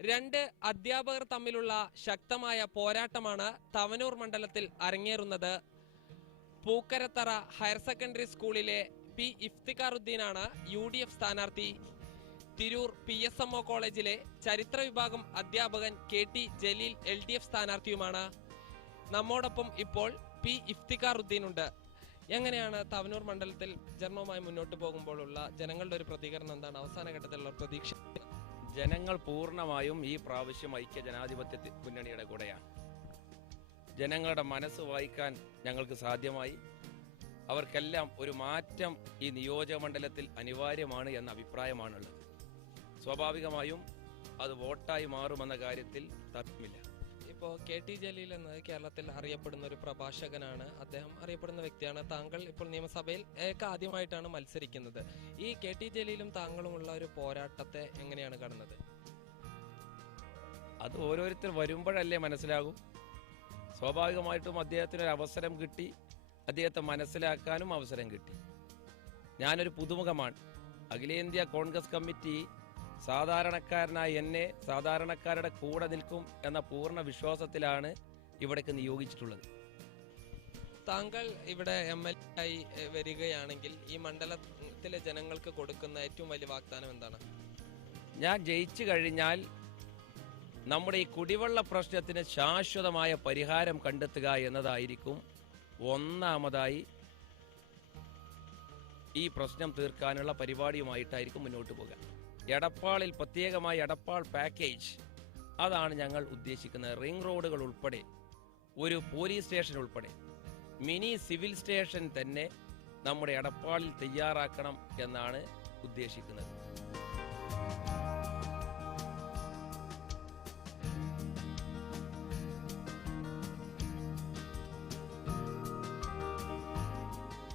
രണ്ട് അധ്യാപകർ തമ്മിലുള്ള ശക്തമായ പോരാട്ടമാണ് തവനൂർ മണ്ഡലത്തിൽ അരങ്ങേറുന്നത്. പൂക്കരത്തറ ഹയർ സെക്കൻഡറി സ്കൂളിലെ പി ഇഫ്തിഖാറുദ്ദീനാണ് UDF സ്ഥാനാർത്ഥി. തിരൂർ PSMO കോളേജിലെ ചരിത്ര വിഭാഗം അധ്യാപകൻ KT ജലീൽ LDF സ്ഥാനാർത്ഥിയുമാണ്. നമ്മോടൊപ്പം ഇപ്പോൾ പി ഇഫ്തിഖാറുദ്ദീൻ ഉണ്ട്. എങ്ങനെയാണ് തവനൂർ മണ്ഡലത്തിൽ ജനവുമായി മുന്നോട്ട് പോകുമ്പോഴുള്ള ജനങ്ങളുടെ ഒരു പ്രതികരണം എന്താണ്? അവസാന ഘട്ടത്തിലുള്ള പ്രതീക്ഷ? ജനങ്ങൾ പൂർണ്ണമായും ഈ പ്രാവശ്യം ഐക്യ ജനാധിപത്യ മുന്നണിയുടെ കൂടെയാണ്. ജനങ്ങളുടെ മനസ്സ് വായിക്കാൻ ഞങ്ങൾക്ക് സാധ്യമായി. അവർക്കെല്ലാം ഒരു മാറ്റം ഈ നിയോജക മണ്ഡലത്തിൽ അനിവാര്യമാണ് എന്ന അഭിപ്രായമാണുള്ളത്. സ്വാഭാവികമായും അത് വോട്ടായി മാറുമെന്ന കാര്യത്തിൽ തർക്കമില്ല. ഇപ്പോൾ KT ജലീൽ എന്നത് കേരളത്തിൽ അറിയപ്പെടുന്ന ഒരു പ്രഭാഷകനാണ്. അദ്ദേഹം അറിയപ്പെടുന്ന വ്യക്തിയാണ്. താങ്കൾ ഇപ്പോൾ നിയമസഭയിൽ ആദ്യമായിട്ടാണ് മത്സരിക്കുന്നത്. ഈ KT ജലീലും താങ്കളുമുള്ള ഒരു പോരാട്ടത്തെ എങ്ങനെയാണ് കാണുന്നത്? അത് ഓരോരുത്തർ വരുമ്പോഴല്ലേ മനസ്സിലാകും. സ്വാഭാവികമായിട്ടും അദ്ദേഹത്തിനൊരു അവസരം കിട്ടി, അദ്ദേഹത്തെ മനസ്സിലാക്കാനും അവസരം കിട്ടി. ഞാനൊരു പുതുമുഖമാണ്. അഖിലേന്ത്യാ കോൺഗ്രസ് കമ്മിറ്റി സാധാരണക്കാരനായ എന്നെ സാധാരണക്കാരുടെ കൂടെ നിൽക്കും എന്ന പൂർണ്ണ വിശ്വാസത്തിലാണ് ഇവിടേക്ക് നിയോഗിച്ചിട്ടുള്ളത്. താങ്കൾ ഇവിടെ MLA ആയി വരികയാണെങ്കിൽ ഈ മണ്ഡലത്തിലെ ജനങ്ങൾക്ക് കൊടുക്കുന്ന ഏറ്റവും വലിയ വാഗ്ദാനം എന്താണ്? ഞാൻ ജയിച്ചു കഴിഞ്ഞാൽ നമ്മുടെ ഈ കുടിവെള്ള പ്രശ്നത്തിന് ശാശ്വതമായ പരിഹാരം കണ്ടെത്തുക എന്നതായിരിക്കും ഒന്നാമതായി. ഈ പ്രശ്നം തീർക്കാനുള്ള പരിപാടിയുമായിട്ടായിരിക്കും മുന്നോട്ട് പോകുക. എടപ്പാളിൽ പ്രത്യേകമായി എടപ്പാൾ പാക്കേജ്, അതാണ് ഞങ്ങൾ ഉദ്ദേശിക്കുന്നത്. റിംഗ് റോഡുകൾ ഉൾപ്പെടെ, ഒരു പോലീസ് സ്റ്റേഷൻ ഉൾപ്പെടെ, മിനി സിവിൽ സ്റ്റേഷൻ തന്നെ നമ്മുടെ എടപ്പാളിൽ തയ്യാറാക്കണം എന്നാണ് ഉദ്ദേശിക്കുന്നത്.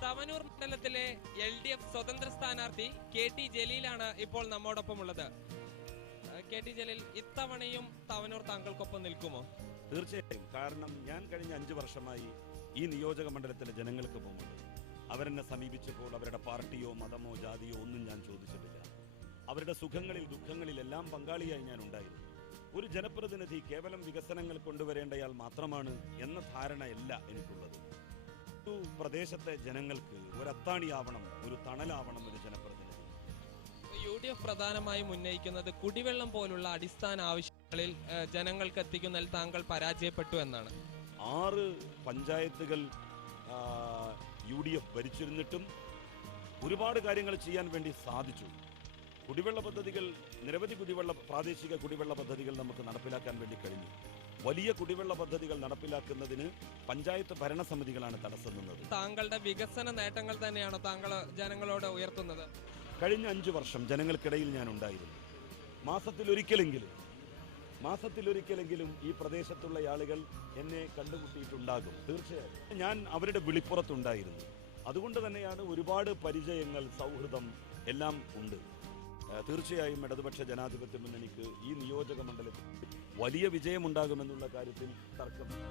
തവനൂർ മണ്ഡലത്തിലെ LDF സ്വതന്ത്ര സ്ഥാനാർത്ഥി KT ജലീലാണ് ഇപ്പോൾ നമ്മോടൊപ്പം ഉള്ളത്. KT ജലീൽ, ഇത്തവണയും തവനൂർ താങ്കൾക്കൊപ്പം നിൽക്കുമോ? തീർച്ചയായും. കാരണം ഞാൻ കഴിഞ്ഞ 5 വർഷമായി ഈ നിയോജക മണ്ഡലത്തിലെ ജനങ്ങൾക്ക് പോകുന്നത്. അവരെന്നെ സമീപിച്ചപ്പോൾ അവരുടെ പാർട്ടിയോ മതമോ ജാതിയോ ഒന്നും ഞാൻ ചോദിച്ചിട്ടില്ല. അവരുടെ സുഖങ്ങളിൽ ദുഃഖങ്ങളിലെല്ലാം പങ്കാളിയായി ഞാൻ ഉണ്ടായിരുന്നു. ഒരു ജനപ്രതിനിധി കേവലം വികസനങ്ങൾ കൊണ്ടുവരേണ്ടയാൾ മാത്രമാണ് എന്ന ധാരണയല്ല എനിക്കുള്ളത്. ഒരു പ്രദേശത്തെ ജനങ്ങൾക്ക് ഒരു അത്താണിയാവണം, ഒരു തണലാവണം ഒരു ജനപ്രതിനിധി. UDF പ്രധാനമായും ഉന്നയിക്കുന്നത് കുടിവെള്ളം പോലുള്ള അടിസ്ഥാന ആവശ്യങ്ങളിൽ ജനങ്ങൾക്ക് എത്തിക്കുന്നതിൽ താങ്കൾ പരാജയപ്പെട്ടു എന്നാണ്. 6 പഞ്ചായത്തുകൾ UDF ഭരിച്ചിരുന്നിട്ടും ഒരുപാട് കാര്യങ്ങൾ ചെയ്യാൻ വേണ്ടി സാധിച്ചു. കുടിവെള്ള പദ്ധതികൾ, നിരവധി പ്രാദേശിക കുടിവെള്ള പദ്ധതികൾ നമുക്ക് നടപ്പിലാക്കാൻ വേണ്ടി കഴിഞ്ഞു. വലിയ കുടിവെള്ള പദ്ധതികൾ നടപ്പിലാക്കുന്നതിന് പഞ്ചായത്ത് ഭരണസമിതികളാണ് തടസ്സം നിന്നത്. താങ്കളുടെ വികസന നേട്ടങ്ങൾ തന്നെയാണോ താങ്കൾ ജനങ്ങളോട് ഉയർത്തുന്നത്? കഴിഞ്ഞ 5 വർഷം ജനങ്ങൾക്കിടയിൽ ഞാൻ ഉണ്ടായിരുന്നു. മാസത്തിലൊരിക്കലെങ്കിലും ഈ പ്രദേശത്തുള്ള ആളുകൾ എന്നെ കണ്ടുമുട്ടിയിട്ടുണ്ടാകും. തീർച്ചയായും ഞാൻ അവരുടെ വിളിപ്പുറത്തുണ്ടായിരുന്നു. അതുകൊണ്ട് തന്നെയാണ് ഒരുപാട് പരിചയങ്ങൾ, സൗഹൃദം എല്ലാം ഉണ്ട്. തീർച്ചയായും ഇടതുപക്ഷ ജനാധിപത്യ മുന്നണിക്ക് ഈ നിയോജക മണ്ഡലത്തിൽ വലിയ വിജയമുണ്ടാകുമെന്നുള്ള കാര്യത്തിൽ തർക്കമില്ല.